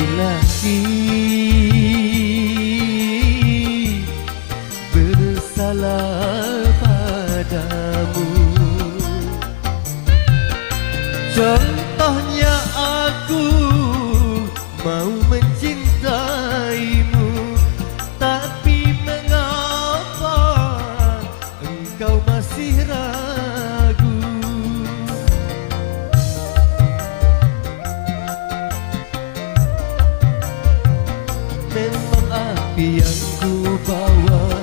laki-laki bersalah padamu. Contohnya aku mau mencintaimu, tapi mengapa engkau masih ragu? Memang api yang ku bawa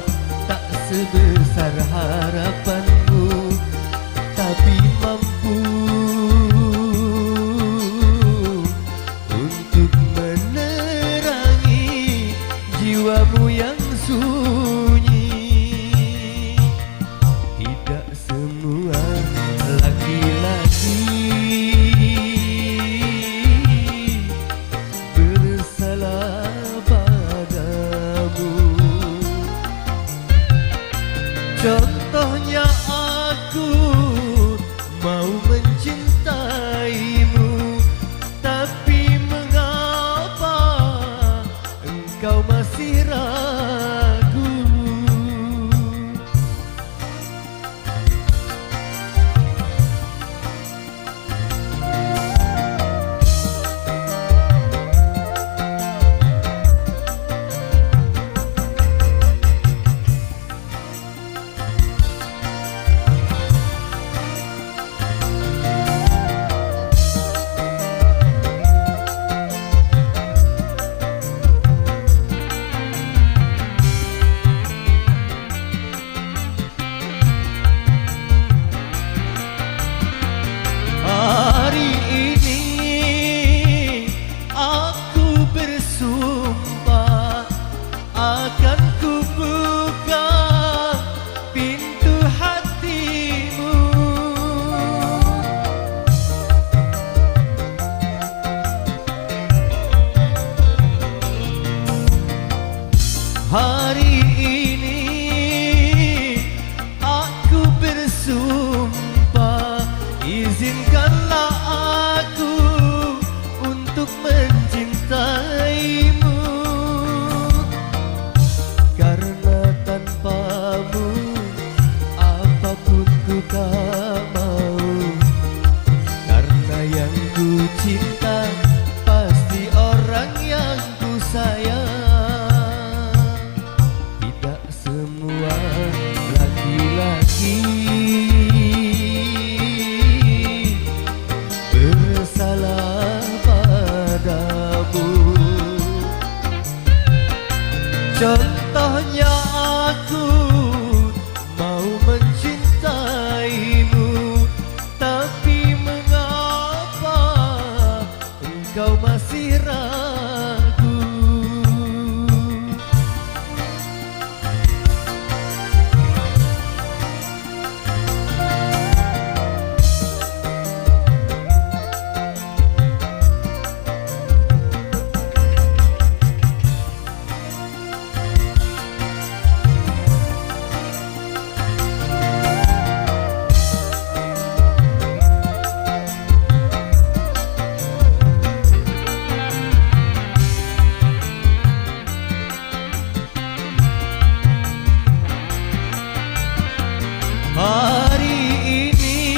tak sebesar harapanmu, tapi mampu untuk menerangi jiwamu yang sunyi. Tidak semua laki-laki bersalah padamu. Contohnya aku mau mencintaimu, tapi mengapa engkau masih ragu? Hari ini aku bersumpah akan kubuka pintu hatimu. Hari ini aku bersumpah, izinkanlah aku untuk mencintaimu, karena tanpamu apapun ku tak mau. Karena yang ku cinta pasti orang yang ku sayang. Tidak semua laki-laki bersalah padamu. Contohnya aku mau mencintaimu, tapi mengapa engkau masih ragu? Hari ini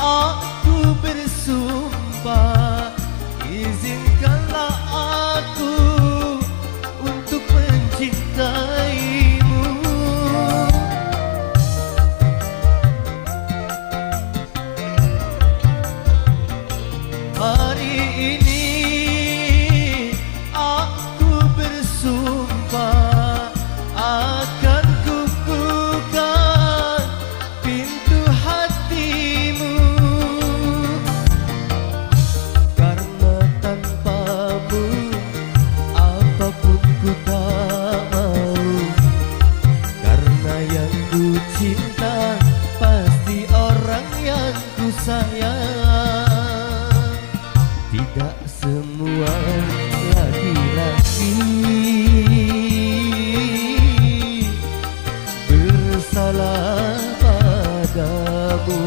aku bersumpah, izinkanlah aku untuk mencintaimu. Hari ini aku bersumpah akan kubuka pintu hatimu, karena tanpamu apapun ku tak mau. Karena yang ku cinta pasti orang yang ku sayang. Tidak semua laki-laki bersalah padamu.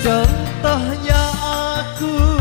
Contohnya aku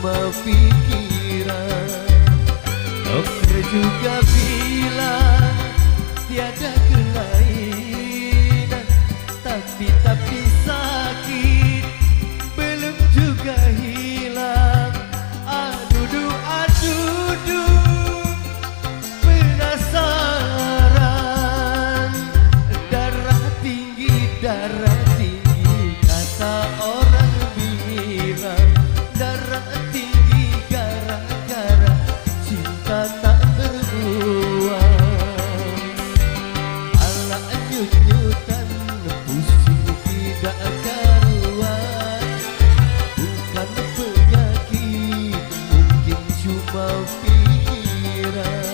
cuma pikiran. Dokter juga bilang tiada kelainan, tapi sakit belum juga hilang. Aduh penasaran. Darah tinggi kata orang bilang. Darah tinggi gara-gara cinta tak berbuang. Alah nyut-nyutan pusing tidak karuan. Bukan penyakit, mungkin cuma pikiran.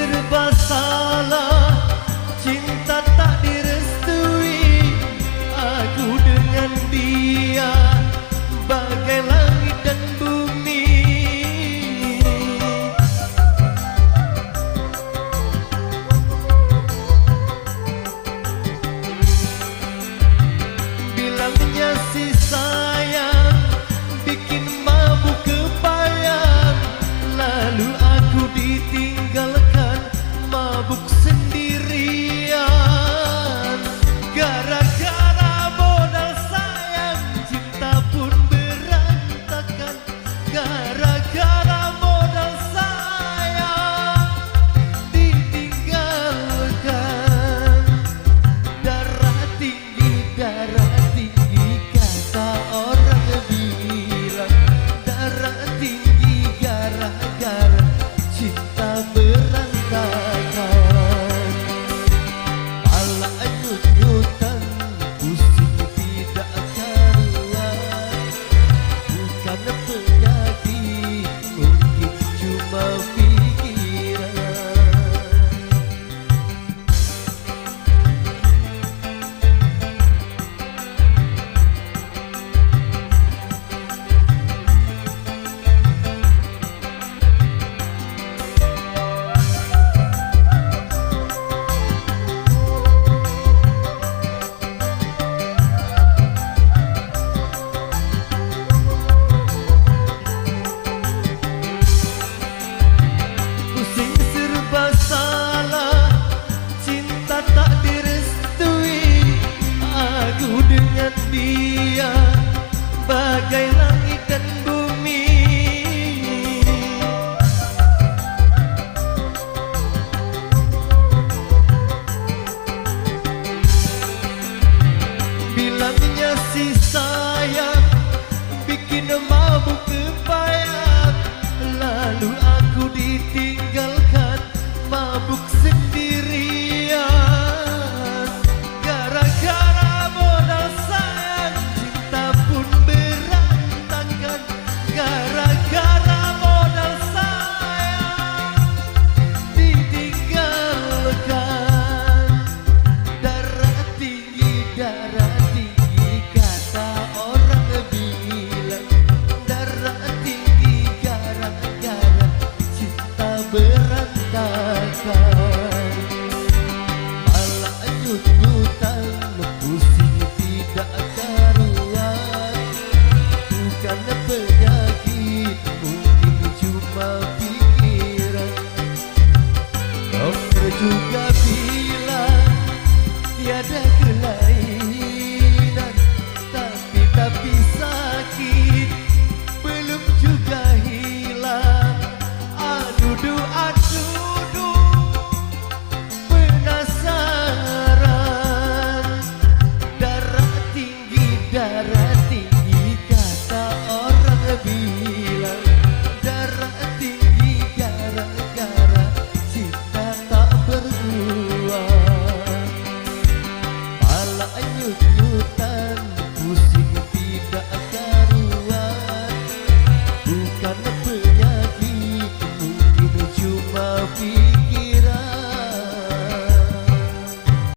Serba salah, cinta tak direstui. Aku dengan dia bagai langit dan bumi. Bilangnya si sayang bikin mabuk kebayang. Lalu aku ditinggalkan mabuk sendirian. Gara-gara modal sayang cinta pun berantakan. Gara